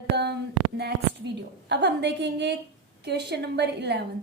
Next video. अब हम देखेंगे क्वेश्चन नंबर 11।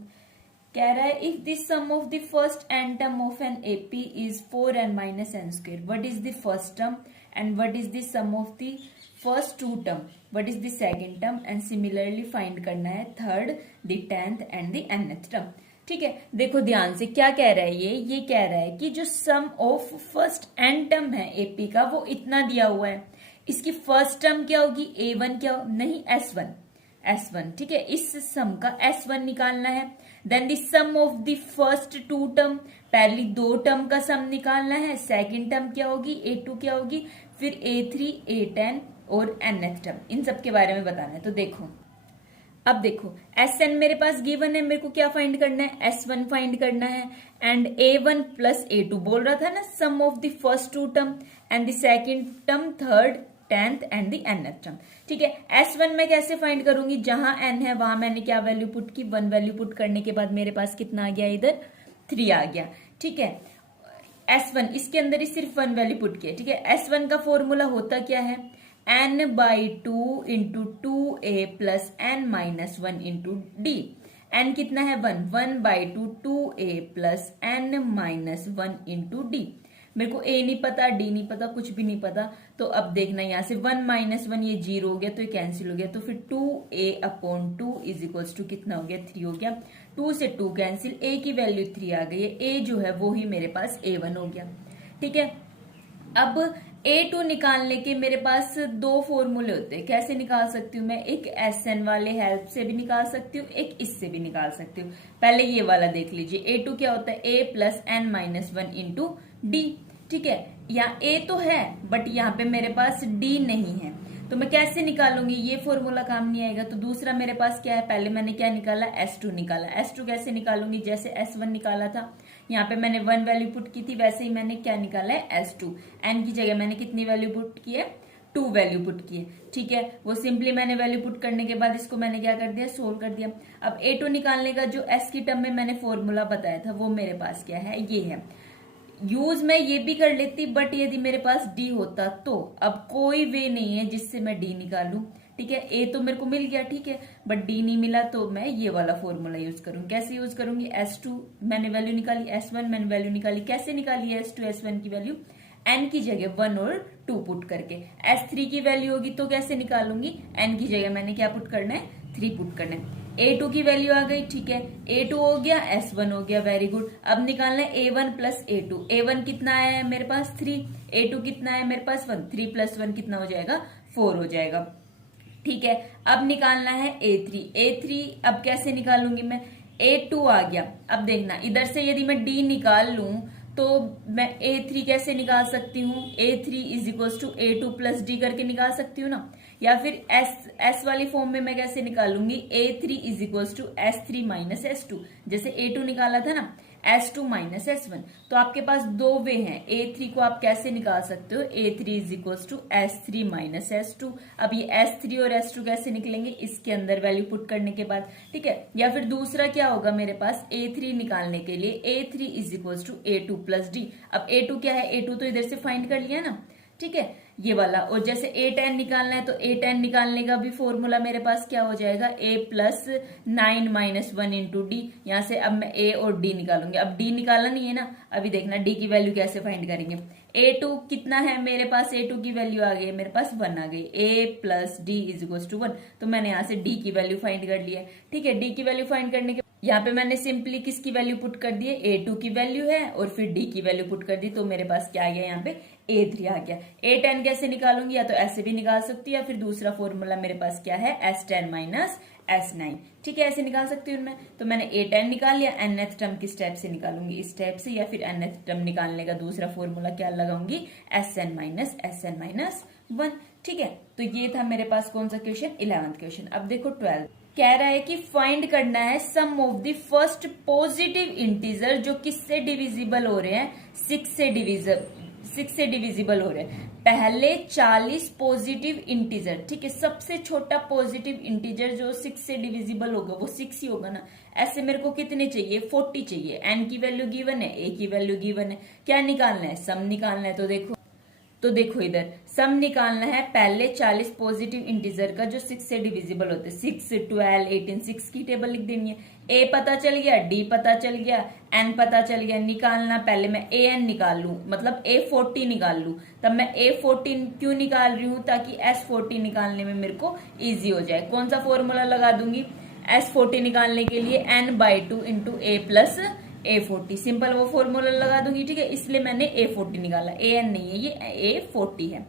कह रहा है if the sum of the first n term of an AP is 4n minus n square, what is the first term and what is the sum of the first two term, what is the second term and similarly find करना है third, the 10th and the nth term. ठीक है, देखो ध्यान से क्या कह रहा है ये कह रहा है कि जो सम ऑफ फर्स्ट एन टर्म है एपी का वो इतना दिया हुआ है। इसकी फर्स्ट टर्म क्या होगी, a1 क्या हो, नहीं S1। ठीक है, इस सम का S1 निकालना है। Then the sum of the first two term, पहली दो टर्म का सम निकालना है। सेकंड टर्म क्या होगी, a2 क्या होगी, फिर a3 a10 और nth टर्म, इन सब के बारे में बताना है। तो देखो, अब देखो Sn मेरे पास गिवन है, मेरे को क्या फाइंड करना है, S1 फाइंड करना है। एंड a1 प्लस a2 बोल रहा था ना, sum of the first two term and the second term, third, 10th and the nth term. ठीक है, S1 मैं कैसे फाइंड करूंगी, जहां n है वहां मैंने क्या वैल्यू पुट की, 1 वैल्यू पुट करने के बाद मेरे पास कितना आ गया, इधर 3 आ गया। ठीक है, S1 इसके अंदर ही सिर्फ 1 वैल्यू पुट किया। ठीक है, S1 का फॉर्मूला होता क्या है, n/2 into 2a plus n minus 1 into D. n कितना है 1/2 2a plus n minus 1 into D. मेरे को a नहीं पता, d नहीं पता, कुछ भी नहीं पता। तो अब देखना यहाँ से 1 माइनस 1 ये 0 हो गया, तो ये कैंसिल हो गया। तो फिर 2a/2 इज इक्वल्स टू कितना हो गया, 3 हो गया। 2 से 2 कैंसिल, a की वैल्यू 3 आ गई है। a जो है वो ही मेरे पास a1 हो गया। ठीक है, अब a2 निकालने के मेरे पास दो फॉर्मूले होते हैं। कैसे निकाल सकती हूँ मैं, एक Sn वाले हेल्प से भी निकाल सकती हूँ, एक इससे भी निकाल सकती हूँ। पहले ये वाला देख लीजिए, a2 क्या होता है, a plus n minus 1 into D. ठीक है, यहाँ a तो है बट यहाँ पे मेरे पास d नहीं है, तो मैं कैसे निकालूंगी, ये फॉर्मूला काम नहीं आएगा। तो दूसरा मेरे पास क्या है, पहले मैंने क्या निकाला, S2 निकाला। S2 कैसे निकालूंगी, जैसे S1 निकाला था, यहाँ पे मैंने 1 वैल्यू पुट की थी, वैसे ही मैंने क्या निकाला है, S2। n की जगह मैंने कितनी वैल्यू पुट की है, 2 वैल्यू पुट की है। ठीक है, वो सिंपली मैंने वैल्यू पुट करने के बाद इसको मैंने क्या कर दिया, सोल्व कर दिया। अब a2 निकालने का जो s की टर्म में मैंने फॉर्मूला बताया था वो मेरे पास क्या है, ये है। यूज मैं ये भी कर लेती, बट यदि मेरे पास d होता तो अब कोई वे नहीं है जिससे मैं d निकालूं। ठीक है, a तो मेरे को मिल गया, ठीक है, बट d नहीं मिला, तो मैं ये वाला फॉर्मूला यूज करूंगी। कैसे यूज करूंगी, S2 मैंने वैल्यू निकाली, S1 मैंने वैल्यू निकाली। कैसे निकाली है S2 S1 की वैल्यू, n की जगह 1 और 2 पुट करके। S3 की वैल्यू होगी तो कैसे निकालूंगी, n की जगह मैंने क्या पुट करना है, 3 पुट करना है। a2 की वैल्यू आ गई, ठीक है, a2 हो गया, S1 हो गया, वेरी गुड। अब निकालना है a1 प्लस a2। a1 कितना आया है मेरे पास 3, a2 कितना है मेरे पास 1, 3 प्लस 1 कितना हो जाएगा, 4 हो जाएगा। ठीक है, अब निकालना है a3। अब कैसे निकालूंगी मैं, a2 आ गया। अब देखना, इधर से यदि मैं d निकाल लूं तो मैं a3 कैसे निकाल सकती हूँ, a3 is equal to a2 plus d करके निकाल सकती हूँ ना। या फिर s वाली फॉर्म में मैं कैसे निकालूंगी, a3 is equal to s3 minus s2। जैसे a2 निकाला था ना, S2 माइनस S1। तो आपके पास दो वे हैं, A3 को आप कैसे निकाल सकते हो, A3 is equal to S3 minus S2। अब ये S3 और S2 कैसे निकलेंगे, इसके अंदर वैल्यू पुट करने के बाद। ठीक है, या फिर दूसरा क्या होगा मेरे पास, A3 निकालने के लिए A3 is equal to A2 plus d. अब A2 क्या है, A2 तो इधर से फाइंड कर लिया ना, ठीक है, ये वाला। और जैसे A10 निकालना है तो A10 निकालने का भी फॉर्मूला मेरे पास क्या हो जाएगा, A plus 9 minus 1 into D. यहाँ से अब मैं A और D निकालूंगी। अब D निकाला नहीं है ना, अभी देखना D की वैल्यू कैसे फाइंड करेंगे। A2 कितना है मेरे पास, A2 की वैल्यू आ गई है मेरे पास 1 आ गई, A plus d is equal to 1। तो मैंने यहाँ से D की वैल्यू फाइंड कर ली है। ठीक है, D की वैल्यू फाइंड करने के यहाँ पे मैंने सिंपली किसकी वैल्यू पुट कर दी है, A2 की वैल्यू है और फिर D की वैल्यू पुट कर दी, तो मेरे पास क्या आ गया, यहाँ पे A3 आ गया। A10 कैसे निकालूंगी, या तो ऐसे भी निकाल सकती हूँ, या फिर दूसरा फॉर्मूला मेरे पास क्या है, S10 माइनस S9। ठीक है, ऐसे निकाल सकती हूँ मैं। तो मैंने A10 निकाल लिया, nth टर्म किस टाइप से निकालूंगी, इस टाइप से, या फिर nth टर्म निकालने का दूसरा फॉर्मूला क्या लगाऊंगी, Sn माइनस 1। ठीक है, तो ये था मेरे पास कौन सा क्वेश्चन, 11th क्वेश्चन। अब देखो 12 कह रहा है कि फाइंड करना है sum of the first positive integer जो किससे डिविजिबल हो रहे हैं, 6 से डिविजिबल हो रहे हैं। पहले 40 पॉजिटिव इंटीजर, ठीक है, सबसे छोटा पॉजिटिव इंटीजर जो 6 से डिविजिबल होगा वो 6 ही होगा ना। ऐसे मेरे को कितने चाहिए, 40 चाहिए। n की वैल्यू गिवन है, a की वैल्यू गिवन है, क्या निकालना है, सम निकालना है। तो देखो तो देखो इधर सम निकालना है, पहले 40 पॉजिटिव इंटीजर का जो 6 से डिविजिबल होते हैं, 6, 12, 18, 6 की टेबल लिख देनी है। ए पता चल गया, डी पता चल गया, एन पता चल गया। निकालना पहले मैं ए एन निकाल लू, मतलब A40 निकाल लू। तब मैं A14 क्यों निकाल रही हूं, ताकि S40 निकालने में मेरे को इजी हो जाए। कौन सा फॉर्मूला लगा दूंगी S40 निकालने के लिए, n/2 into A plus A40, simple वो फॉर्मूला लगा दूंगी, ठीक है। इसलिए मैंने A40 निकाला, AN नहीं है, ये A40 है।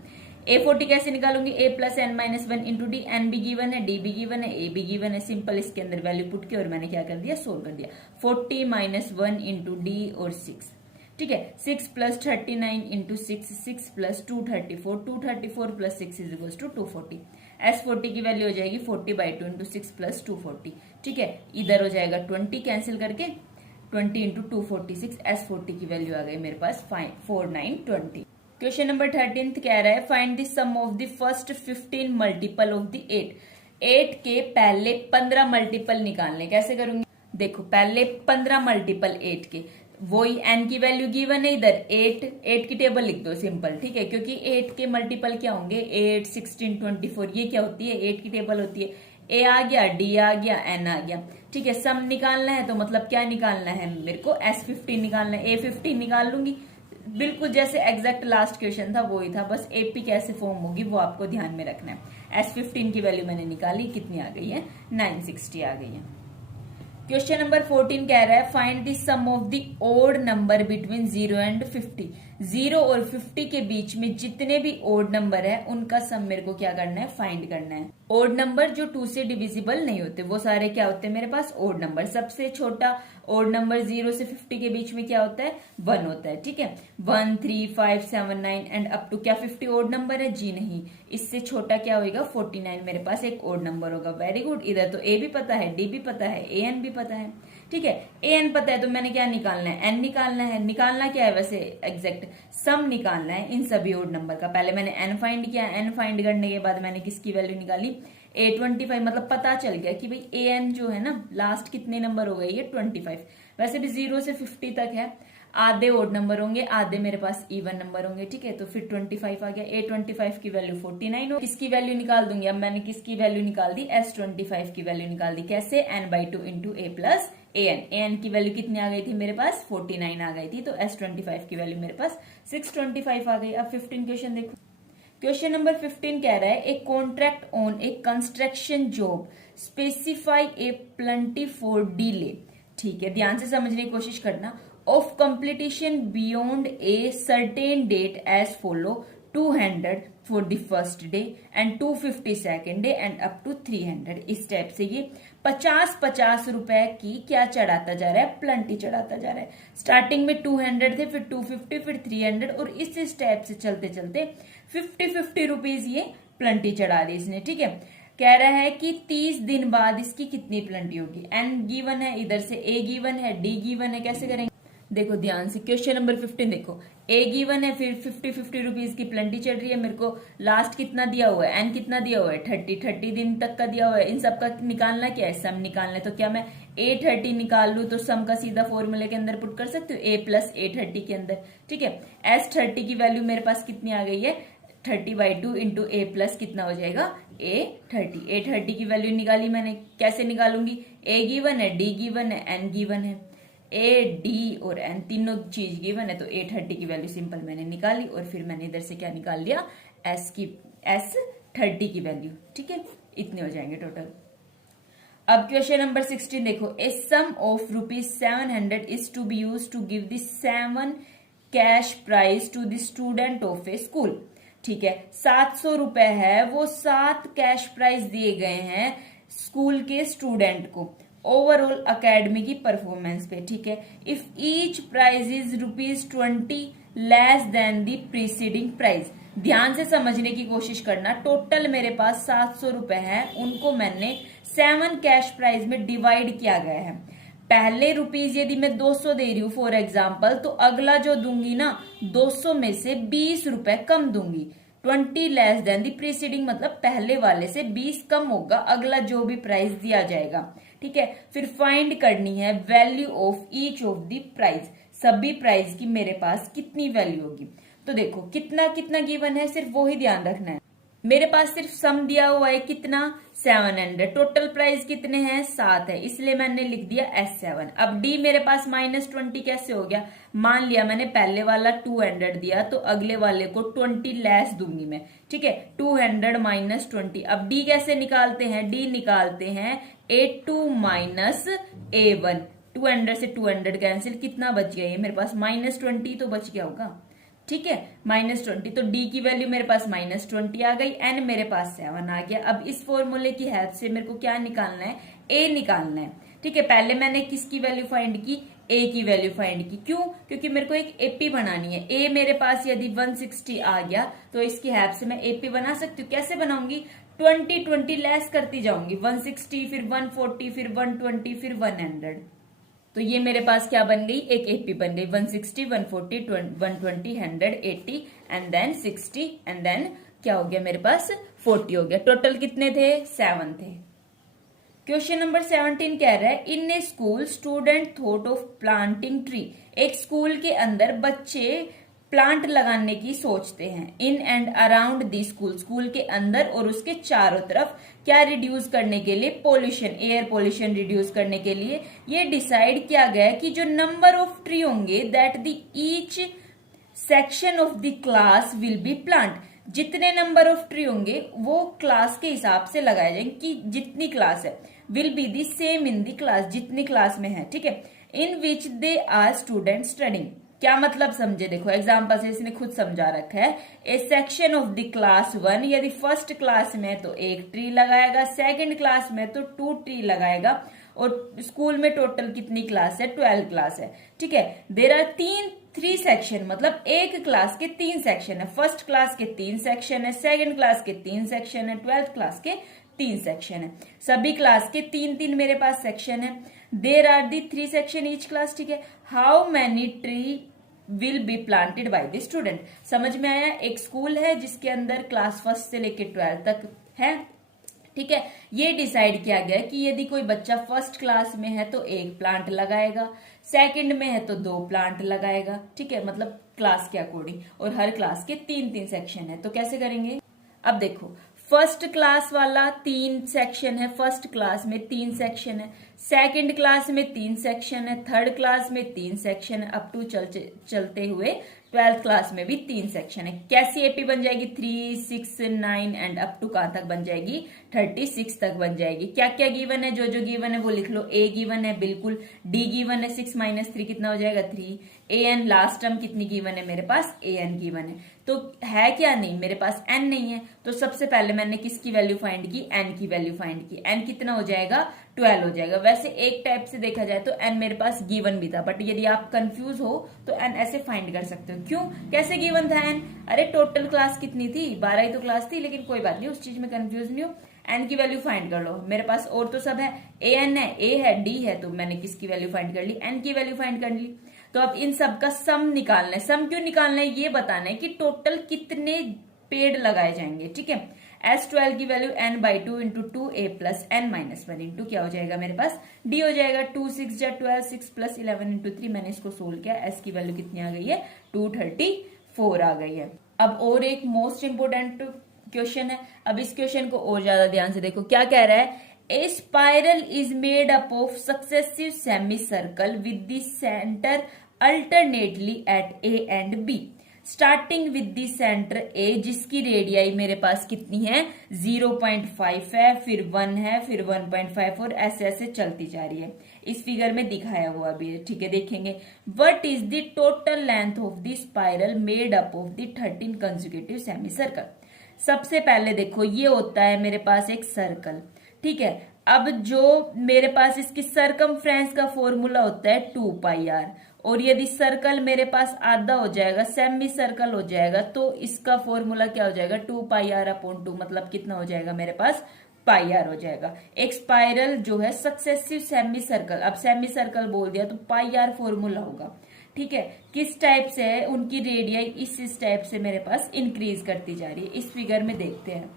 A40 कैसे निकालूंगी, A plus n-1 into d, n भी गिवन है, डी भी गिवन है, ए भी गिवन है, सिंपल इसके अंदर वैल्यू पुट की और मैंने क्या कर दिया, सोल्व कर दिया। 40 - 1 इंटू डी और 6, ठीक है। 6 plus 39 into 6, 6 plus 234, 234 plus 6 is equal to 240। S40 की वैल्यू हो जाएगी 40/2 इंटू 6 प्लस 240, ठीक है। इधर हो जाएगा 20 कैंसिल करके, 20 इंटू 246, S40 की वैल्यू आ गई मेरे पास 4920। क्वेश्चन नंबर 13 कह रहा है find the sum of the first 15 multiple of the 8 के पहले 15 मल्टीपल निकालने। कैसे करूंगी, देखो पहले 15 मल्टीपल 8 के, वही n की वैल्यू गिवन है इधर 8 की टेबल लिख दो सिंपल, ठीक है। क्योंकि 8 के मल्टीपल क्या होंगे, 8, 16, 24, ये क्या होती है, 8 की टेबल होती है। ए आ गया, डी आ गया, एन आ गया, ठीक है। सम निकालना है तो मतलब क्या निकालना है मेरे को, S15 निकालना है। A15 निकाल लूंगी, बिल्कुल जैसे एग्जैक्ट लास्ट क्वेश्चन था वही था, बस एपी कैसे फॉर्म होगी वो आपको ध्यान में रखना है। S15 की वैल्यू मैंने निकाली, कितनी आ गई है, 960 आ गई है। क्वेश्चन नंबर 14 कह रहा है find the sum of the odd number between 0 and 50। 0 और 50 के बीच में जितने भी ओड नंबर है उनका सम मेरे को क्या करना है, फाइंड करना है। ओड नंबर जो 2 से डिविजिबल नहीं होते वो सारे क्या होते हैं मेरे पास, ओड नंबर। सबसे छोटा ओड नंबर 0 से 50 के बीच में क्या होता है, 1 होता है, ठीक है। 1, 3, 5, 7, 9 एंड अप टू, क्या 50 ओड नंबर है, जी नहीं। इससे छोटा क्या होगा, 49 मेरे पास एक ओड नंबर होगा। वेरी गुड, इधर तो ए भी पता है, डी भी पता है, ए एन भी पता है, ठीक है। ए एन पता है तो मैंने क्या निकालना है, एन निकालना है। निकालना क्या है वैसे एग्जैक्ट, सम निकालना है इन सभी ओड नंबर का। पहले मैंने एन फाइंड किया, एन फाइंड करने के बाद मैंने किसकी वैल्यू निकाली, A25, मतलब पता चल गया कि भाई ए एन जो है ना लास्ट कितने नंबर हो गए, ये 25। वैसे भी 0 से 50 तक है, आधे ओड नंबर होंगे, आधे मेरे पास इवन नंबर होंगे, ठीक है। तो फिर 25 आ गया। A25 की वैल्यू 49 हो, किसकी वैल्यू निकाल दूंगी, अब मैंने किसकी वैल्यू निकाल दी, S25 की वैल्यू निकाल दी। कैसे, n/2 into A plus AN की वैल्यू कितनी आ गई थी मेरे पास, 49 आ गई थी। तो S25 की वैल्यू मेरे पास 625 आ गई। अब 15 क्वेश्चन देखो। क्वेश्चन नंबर 15 कह रहा है a contract on a construction job specify a penalty for delay, ठीक है। ध्यान से समझने की कोशिश करना। Of completion beyond a certain date as follow, 200 for the first day and 250 second day and up to 300। इस टाइप से ये 50-50 रुपए की क्या चढ़ाता जा रहा है, प्लंटी चढ़ाता जा रहा है। स्टार्टिंग में 200 थे, फिर 250, फिर 300 और इस स्टेप से चलते चलते 50-50 रुपीज ये प्लंटी चढ़ा दी इसने, ठीक है। कह रहा है कि 30 दिन बाद इसकी कितनी प्लंटी होगी। एन गिवन है, इधर से ए गिवन है, डी गिवन है, कैसे करेंगे देखो ध्यान से। क्वेश्चन नंबर 15 देखो, ए गिवन है, फिर 50-50 रुपीज की प्लंटी चढ़ रही है। मेरे को लास्ट कितना दिया हुआ है, एन कितना दिया हुआ है, 30 दिन तक का दिया हुआ है। इन सब का निकालना क्या है, सम निकालना है। तो क्या मैं A30 निकाल लू तो सम का सीधा फॉर्मूले के अंदर पुट कर सकते हो, A प्लस A30 के अंदर, ठीक है। S30 की वैल्यू मेरे पास कितनी आ गई है, 30/2 इंटू A प्लस कितना हो जाएगा, A30 की वैल्यू निकाली मैंने। कैसे निकालूंगी, A गिवन है, D गिवन है, N गिवन है, A, D और N तीनों चीज गिवन है। तो A30 की वैल्यू सिंपल मैंने निकाली और फिर मैंने इधर से क्या निकाल लिया, S30 की वैल्यू, ठीक है। इतने हो जाएंगे टोटल। अब क्वेश्चन नंबर 16 देखो, a sum of ₹700 is to be used to give the 7 cash prize to the student of a school, ठीक है। 700 रुपए है, वो 7 कैश प्राइज दिए गए हैं स्कूल के स्टूडेंट को ओवरऑल अकेडमी की परफॉर्मेंस पे, ठीक है। If each prize is ₹20 less than the preceding prize. ध्यान से समझने की कोशिश करना। टोटल मेरे पास 700 रुपए है, उनको मैंने 7 कैश प्राइज में डिवाइड किया गया है। पहले रुपीज यदि मैं 200 दे रही हूं फॉर एग्जाम्पल, तो अगला जो दूंगी ना 200 में से 20 रुपए कम दूंगी। 20 लेस देन दी प्रीसीडिंग, मतलब पहले वाले से 20 कम होगा अगला जो भी प्राइस दिया जाएगा, ठीक है। फिर फाइंड करनी है value of each of the price, सभी प्राइस की मेरे पास कितनी वैल्यू होगी। तो देखो कितना कितना गिवन है, सिर्फ वो ही ध्यान रखना है। मेरे पास सिर्फ सम दिया हुआ है कितना 700, टोटल प्राइस कितने हैं 7 है, इसलिए मैंने लिख दिया S7। अब D मेरे पास -20 कैसे हो गया, मान लिया मैंने पहले वाला 200 दिया तो अगले वाले को 20 लेस दूंगी मैं, ठीक है, 200 -20। अब D कैसे निकालते हैं, D निकालते हैं A2 A1, 200 से 200 कैंसिल, कितना बच गया ये मेरे पास -20 तो बच गया होगा, ठीक है, -20। तो D की वैल्यू मेरे पास -20 आ गई, N मेरे पास 7 आ गया। अब इस फॉर्मूले की हेल्प से मेरे को क्या निकालना है, A निकालना है, ठीक है। पहले मैंने किसकी वैल्यू फाइंड की, A की वैल्यू फाइंड की, क्यों, क्योंकि मेरे को एक AP बनानी है। A मेरे पास यदि 160 आ गया तो इसकी हेल्प से मैं AP बना सकती हूँ। कैसे बनाऊंगी, 20 लेस करती जाऊंगी, 160 फिर 140 फिर 120 फिर 100, तो ये मेरे पास क्या बन गई, एक एपी बन गई, 160 140 120 100 80 एंड देन 60 एंड देन क्या हो गया मेरे पास 40 हो गया। टोटल कितने थे, 7 थे। क्वेश्चन नंबर 17 कह रहा है, in a school student thought of planting tree. एक स्कूल के अंदर बच्चे प्लांट लगाने की सोचते हैं। In and around the school, school के अंदर और उसके चारों तरफ क्या रिड्यूस करने के लिए, पोल्यूशन, एयर पोल्यूशन रिड्यूस करने के लिए ये डिसाइड किया गया कि जो नंबर ऑफ ट्री होंगे that the each section of the class will be plant, जितने नंबर ऑफ ट्री होंगे वो क्लास के हिसाब से लगाए जाएंगे, कि जितनी क्लास है, will be the same in the class, जितनी क्लास में है, ठीक है, इन विच दे आर स्टूडेंट स्टडिंग। क्या मतलब समझे, देखो एग्जाम्पल से इसने खुद समझा रखा है। A section of the class 1, यदि फर्स्ट क्लास में तो 1 ट्री लगाएगा, सेकंड क्लास में तो 2 ट्री लगाएगा, और स्कूल में टोटल कितनी क्लास है, 12 क्लास है, ठीक है। देयर आर 3 सेक्शन, मतलब एक क्लास के 3 सेक्शन है, फर्स्ट क्लास के 3 सेक्शन है, सेकंड क्लास के 3 सेक्शन है, 12th क्लास के 3 सेक्शन है, सभी क्लास के 3 मेरे पास सेक्शन है। There are the 3 section each class, ठीक है। How many tree will be planted by the student. समझ में आया, एक स्कूल है जिसके अंदर क्लास 1 से लेकर 12 तक है, ठीक है। ये डिसाइड किया गया कि यदि कोई बच्चा फर्स्ट क्लास में है तो 1 प्लांट लगाएगा, सेकंड में है तो 2 प्लांट लगाएगा, ठीक है, मतलब क्लास के अकॉर्डिंग, और हर क्लास के 3 सेक्शन है। तो कैसे करेंगे, अब देखो फर्स्ट क्लास वाला 3 सेक्शन है, फर्स्ट क्लास में 3 सेक्शन है, सेकंड क्लास में 3 सेक्शन है, थर्ड क्लास में 3 सेक्शन है, अप टू चलते हुए 12th क्लास में भी 3 सेक्शन है। कैसी एपी बन जाएगी, 3 6 9 एंड अप टू कहां तक बन जाएगी, 36 तक बन जाएगी। क्या क्या गिवन है, जो जो गिवन है वो लिख लो। ए गिवन है बिल्कुल, डी गिवन है 6 - 3 कितना हो जाएगा 3, ए एन लास्ट टर्म कितनी गिवन है मेरे पास, ए एन गिवन है। तो है क्या, नहीं, मेरे पास एन नहीं है, तो सबसे पहले मैंने किसकी वैल्यू फाइंड की, एन की वैल्यू फाइंड की। एन कितना हो जाएगा, 12 हो जाएगा। वैसे एक टाइप से देखा जाए तो एन मेरे पास गिवन भी था, बट यदि आप कंफ्यूज हो तो एन ऐसे फाइंड कर सकते हो। क्यों, कैसे गिवन था एन, अरे टोटल क्लास कितनी थी, 12 ही तो क्लास थी, लेकिन कोई बात नहीं, उस चीज में कंफ्यूज नहीं हो। एन की वैल्यू फाइंड कर लो, मेरे पास और तो सब है, ए एन है, ए है, डी है, तो मैंने किसकी वैल्यू फाइंड कर ली, एन की वैल्यू फाइंड कर ली। तो अब इन सब का सम निकालना है। सम क्यों निकालना है, ये बताना है कि टोटल कितने पेड़ लगाए जाएंगे, ठीक है। S12 की value n/2 into 2a plus n - 1 into क्या हो जाएगा मेरे पास, d हो जाएगा 2 6 जा 12 6 प्लस 11 इंटू 3। मैंने इसको सोल्व किया, s की वैल्यू कितनी आ गई है, 234 आ गई है। अब और एक मोस्ट इंपोर्टेंट क्वेश्चन है। अब इस क्वेश्चन को और ज्यादा ध्यान से देखो, क्या कह रहा है, A spiral is made up of successive semicircle with the center alternately at A and B. Starting with the center A, जिसकी रेडियाई मेरे पास कितनी है 0.5 है, फिर 1 है, फिर 1.5 और ऐसे ऐसे चलती जा रही है। इस फिगर में दिखाया हुआ भी है, ठीक है, देखेंगे। What is the total length of the spiral made up of the 13 consecutive semicircle? सबसे पहले देखो, ये होता है मेरे पास एक सर्कल, ठीक है। अब जो मेरे पास इसकी सरकमफ्रेंस का फॉर्मूला होता है 2πr, और यदि सर्कल मेरे पास आधा हो जाएगा, सेमी सर्कल हो जाएगा, तो इसका फॉर्मूला क्या हो जाएगा 2πr/2, मतलब कितना हो जाएगा मेरे पास πr हो जाएगा। एक स्पाइरल जो है सक्सेसिव सेमी सर्कल, अब सेमी सर्कल बोल दिया तो πr फॉर्मूला होगा, ठीक है। किस टाइप से है, उनकी रेडियाई इस टाइप से मेरे पास इंक्रीज करती जा रही है। इस फिगर में देखते हैं।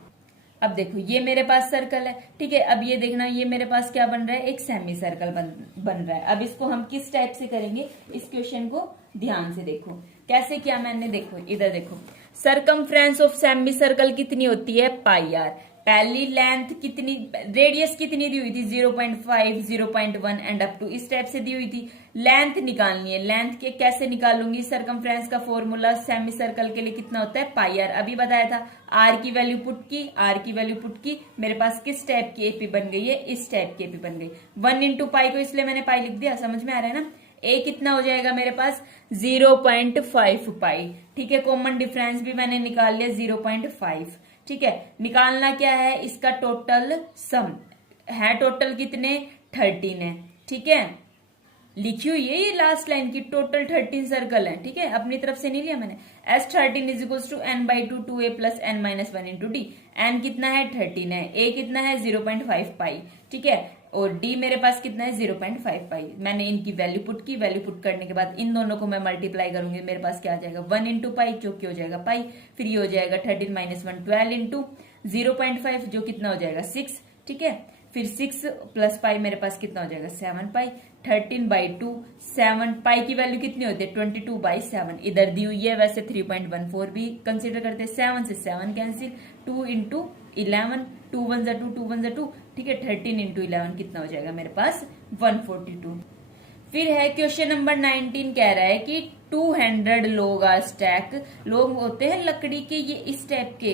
अब देखो ये मेरे पास सर्कल है, ठीक है। अब ये देखना, ये मेरे पास क्या बन रहा है, एक सेमी सर्कल बन रहा है। अब इसको हम किस टाइप से करेंगे, इस क्वेश्चन को ध्यान से देखो। कैसे किया मैंने, देखो इधर देखो, सरकमफ्रेंस ऑफ सेमी सर्कल कितनी होती है, पाई आर। पहली लेंथ कितनी, रेडियस कितनी दी हुई थी, 0.5, 0.1 एंड अप टू इस टाइप से दी हुई थी। लेंथ निकालनी है, लेंथ के कैसे निकालूंगी, सरकमफ्रेंस का फॉर्मूला सेमी सर्कल के लिए कितना होता है, पाई आर। अभी बताया था, आर की वैल्यू पुट की, आर की वैल्यू पुट की, मेरे पास किस टाइप की एपी बन गई है, इस टाइप की एपी बन गई। 1 इंटू पाई को इसलिए मैंने पाई लिख दिया, समझ में आ रहा है ना। ए कितना हो जाएगा मेरे पास, 0.5 पाई। ठीक है, कॉमन डिफरेंस भी मैंने निकाल लिया 0.5। ठीक है, निकालना क्या है, इसका टोटल सम है, टोटल कितने 13 है। ठीक है, लिखी हुई है ये लास्ट लाइन की, टोटल 13 सर्कल है। ठीक है, अपनी तरफ से नहीं लिया मैंने। S13 is equal to n/2 2a plus n-1 into d. N कितना है 13 है, ए कितना है 0.5 पाई। ठीक है, और डी मेरे पास कितना है 0.5 पाई। मैंने इनकी वैल्यू पुट की, वैल्यू पुट करने के बाद इन दोनों को मैं मल्टीप्लाई करूंगी, मेरे पास क्या आ जाएगा 1 इंटू पाई जो कि हो जाएगा पाई, फिर ये हो जाएगा 13 - 1 12 इंटू 0.5 जो कितना हो जाएगा 6। ठीक है, फिर 6 प्लस पाई मेरे पास कितना हो जाएगा 7 पाई। 13/2 7 पाई की वैल्यू कितनी होती है 22/7, इधर दी हुई है, वैसे 3.14 भी कंसीडर करते हैं। 7 से 7 कैंसिल, 2 इंटू 11, 2 1 जा 2, 2 1 जा 2। ठीक है, 13 इंटू 11 कितना हो जाएगा मेरे पास 142। फिर है क्वेश्चन नंबर 19, कह रहा है कि 200 लोग आर स्टैक, लोग होते हैं लकड़ी के ये इस टाइप के,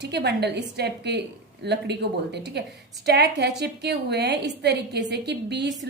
ठीक है, बंडल इस टाइप के लकड़ी को बोलते हैं। ठीक है, स्टैक है, चिपके हुए हैं इस तरीके से कि 20,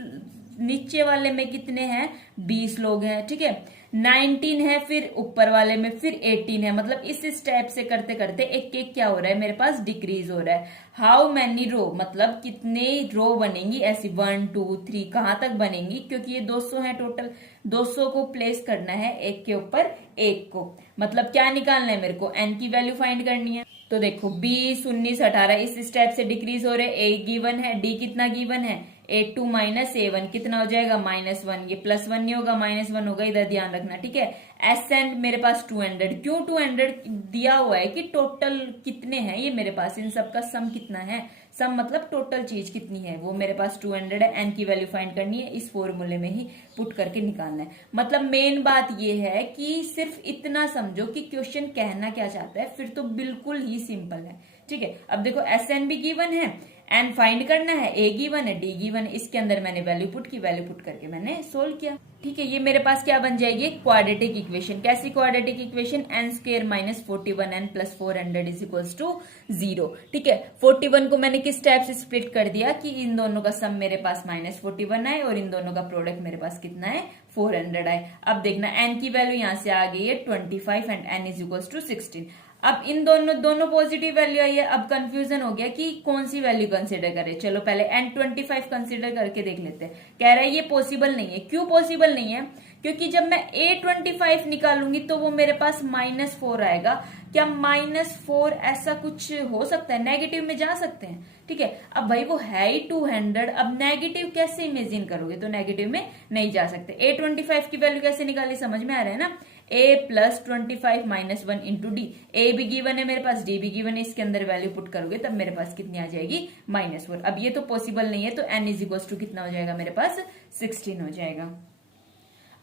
नीचे वाले में कितने हैं 20 लोग हैं। ठीक है, 19 है, फिर ऊपर वाले में फिर 18 है। मतलब इस स्टेप से करते करते एक एक क्या हो रहा है मेरे पास डिक्रीज हो रहा है। हाउ मैनी रो, मतलब कितने रो बनेंगी ऐसी, 1 2 3 कहां तक बनेंगी, क्योंकि ये 200 है टोटल, 200 को प्लेस करना है एक के ऊपर एक को। मतलब क्या निकालना है मेरे को, एन की वैल्यू फाइंड करनी है। तो देखो 20 19 18 इस स्टेप से डिक्रीज हो रहे, ए गिवन है, डी कितना गिवन है A2 - A1 कितना हो जाएगा -1, ये +1 नहीं होगा -1 होगा, इधर ध्यान रखना। ठीक है, एस एंड मेरे पास 200, क्यों 200 दिया हुआ है कि टोटल कितने हैं ये मेरे पास, इन सब का सम कितना है, सम मतलब टोटल चीज कितनी है, वो मेरे पास 200 है। एन की वैल्यू फाइंड करनी है, इस फॉर्मूले में ही पुट करके निकालना है। मतलब मेन बात ये है कि सिर्फ इतना समझो कि क्वेश्चन कहना क्या चाहता है, फिर तो बिल्कुल ही सिंपल है। ठीक है, अब देखो एस एन भी गिवन है, एन फाइंड करना है, ए गिवन है, डी गिवन है, इसके अंदर मैंने वैल्यू पुट की, वैल्यू पुट करके मैंने सोल्व किया। ठीक है, ये मेरे पास क्या बन जाएगी, क्वाड्रेटिक इक्वेशन। कैसी क्वाड्रेटिक इक्वेशन, n² - 41n + 400 = 0। ठीक है, 41 को मैंने किस टाइप से स्प्लिट कर दिया कि इन दोनों का सम मेरे पास -41 आए और इन दोनों का प्रोडक्ट मेरे पास कितना है 400 आए। अब देखना n की वैल्यू यहां से आ गई है 25 एंड n = 16। अब इन दोनों पॉजिटिव वैल्यू आई है। अब कंफ्यूजन हो गया कि कौन सी वैल्यू कंसीडर करें। चलो पहले n25 कंसीडर करके देख लेते हैं। कह रहा है ये पॉसिबल नहीं है। क्यों पॉसिबल नहीं है, क्योंकि जब मैं a25 निकालूंगी तो वो मेरे पास -4 आएगा। क्या -4 ऐसा कुछ हो सकता है, नेगेटिव में जा सकते हैं। ठीक है, अब भाई वो है ही 200, अब नेगेटिव कैसे इमेजिन करोगे, तो नेगेटिव में नहीं जा सकते। a25 की वैल्यू कैसे निकाली, समझ में आ रहा है ना, a + 25 - 1 इंटू डी। ए भी गिवन है मेरे पास, डी भी गिवन है, इसके अंदर वैल्यू पुट करोगे तब मेरे पास कितनी आ जाएगी -4। अब ये तो पॉसिबल नहीं है, तो n = कितना हो जाएगा मेरे पास 16 हो जाएगा।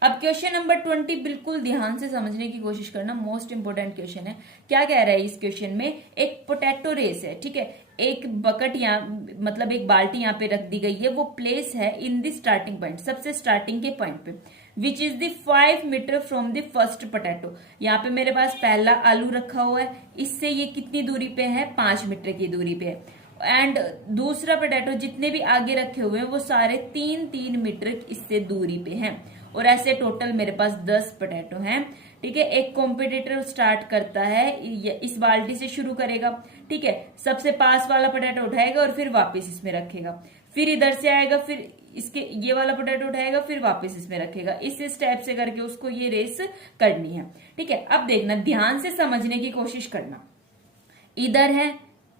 अब क्वेश्चन नंबर 20 बिल्कुल ध्यान से समझने की कोशिश करना, मोस्ट इंपोर्टेंट क्वेश्चन है। क्या कह रहा है इस क्वेश्चन में, एक पोटैटो रेस है। ठीक है, एक बकेट यहाँ मतलब एक बाल्टी यहाँ पे रख दी गई है, वो प्लेस है इन द स्टार्टिंग पॉइंट, सबसे स्टार्टिंग के पॉइंट पे, which is the 5 meter from the first potato. यहाँ पे मेरे पास पहला आलू रखा हुआ है, इससे ये कितनी दूरी पे है 5 मीटर की दूरी पे है। एंड दूसरा पोटैटो जितने भी आगे रखे हुए हैं वो सारे 3-3 मीटर इससे दूरी पे हैं, और ऐसे टोटल मेरे पास 10 पोटैटो हैं। ठीक है, एक कॉम्पिटिटर स्टार्ट करता है, इस बाल्टी से शुरू करेगा। ठीक है, सबसे पास वाला पोटैटो उठाएगा और फिर वापस इसमें रखेगा, फिर इधर से आएगा, फिर इसके ये वाला पोटैटो उठाएगा, फिर वापस इसमें रखेगा। इस स्टेप से करके उसको ये रेस करनी है। ठीक है, अब देखना, ध्यान से समझने की कोशिश करना। इधर है,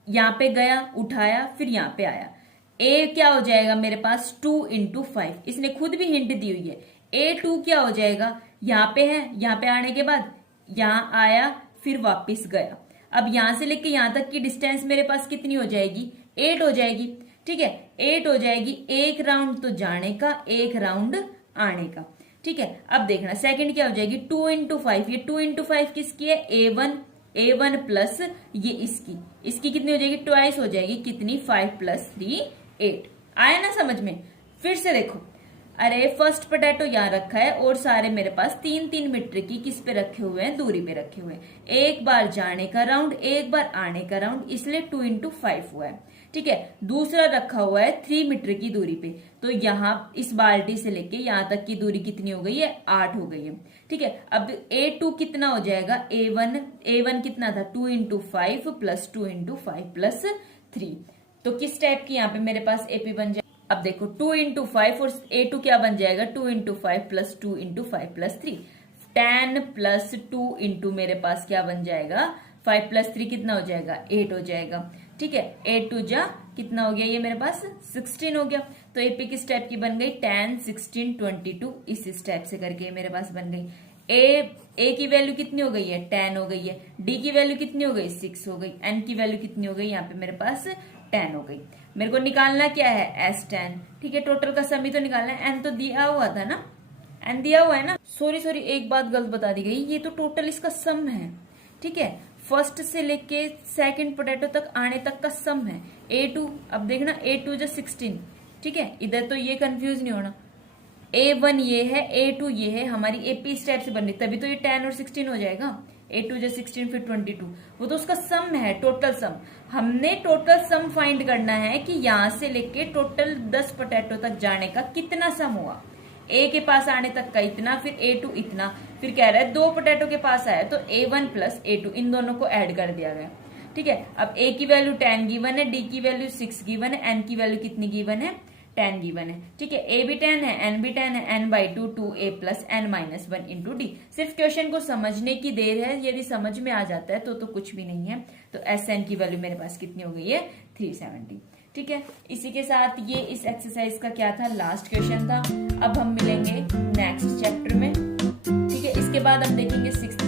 यहाँ पे गया, उठाया, फिर यहाँ पे आया। ए क्या हो जाएगा मेरे पास 2 × 5, इसने खुद भी हिंट दी हुई है। A2 क्या हो जाएगा, यहाँ पे है, यहाँ पे आने के बाद यहाँ आया, फिर वापस गया। अब यहां से लेके यहां तक की डिस्टेंस मेरे पास कितनी हो जाएगी 8 हो जाएगी। ठीक है, 8 हो जाएगी। एक राउंड तो जाने का, एक राउंड आने का। ठीक है, अब देखना सेकंड क्या हो जाएगी 2 इंटू 5, ये 2 इंटू 5 किसकी है A1 प्लस ये इसकी कितनी हो जाएगी ट्वाइस हो जाएगी कितनी 5 प्लस 3 8। आया ना समझ में। फिर से देखो, अरे फर्स्ट पोटैटो यहाँ रखा है और सारे मेरे पास 3-3 मीटर की किस पे रखे हुए हैं दूरी पे रखे हुए हैं। एक बार जाने का राउंड एक बार आने का राउंड, इसलिए 2 इंटू 5 हुआ है। ठीक है, दूसरा रखा हुआ है 3 मीटर की दूरी पे, तो यहाँ इस बाल्टी से लेके यहाँ तक की दूरी कितनी हो गई है 8 हो गई है। ठीक है, अब A2 कितना हो जाएगा A1 कितना था 2 इंटू 5 प्लस 2 इंटू 5 प्लस 3, तो किस टाइप की यहाँ पे मेरे पास एपी बन जाएगा। अब देखो 2 इंटू 5 और A2 क्या बन जाएगा 2 into 5 plus 2 into 5 plus 3, 10 plus 2 into मेरे पास क्या बन जाएगा 5 प्लस 3 कितना हो जाएगा 8 हो जाएगा। ठीक है, 8 2 जा कितना हो गया ये मेरे पास 16 हो गया। तो एपी किस टाइप की बन गई 10 16 22, इस टाइप से करके मेरे पास बन गई। ए की वैल्यू कितनी हो गई है 10 हो गई है, डी की वैल्यू कितनी हो गई 6 हो गई, एन की वैल्यू कितनी हो गई यहाँ पे मेरे पास 10 हो गई। मेरे को निकालना क्या है S10। ठीक है, टोटल का सम ही तो निकालना है, एन तो दिया हुआ था ना, एन दिया हुआ है ना। सॉरी एक बात गलत बता दी गई, ये तो टोटल इसका सम है। ठीक है, फर्स्ट से लेके सेकंड पोटैटो तक आने तक का सम है A2। अब देखना A2 जो 16। ठीक है, इधर तो ये कंफ्यूज नहीं होना, A1 ये है A2 ये है, हमारी एपी इस टाइप से बन रही, तभी तो ये 10 और 16 हो जाएगा। A2 जो 16 फिर 22, वो तो उसका सम है टोटल सम। हमने टोटल सम फाइंड करना है कि यहां से लेके टोटल 10 पोटैटो तक जाने का कितना सम हुआ। ए के पास आने तक का इतना, फिर A2 इतना, फिर कह रहा है 2 पोटैटो के पास आया तो A1 प्लस A2 इन दोनों को ऐड कर दिया गया। ठीक है, अब A की वैल्यू 10 गिवन है, D की वैल्यू 6 गिवन है, N की वैल्यू कितनी गिवन है 10 गिवन है। ठीक है, A भी 10 है, N भी 10 है, N/2 2A plus N minus 1 into D. सिर्फ क्वेश्चन को समझने की देर है, यदि समझ में आ जाता है तो कुछ भी नहीं है। तो SN की वैल्यू मेरे पास कितनी हो गई है 370। ठीक है, इसी के साथ ये इस एक्सरसाइज का क्या था लास्ट क्वेश्चन था। अब हम मिलेंगे नेक्स्ट चैप्टर में। ठीक है, इसके बाद हम देखेंगे 6th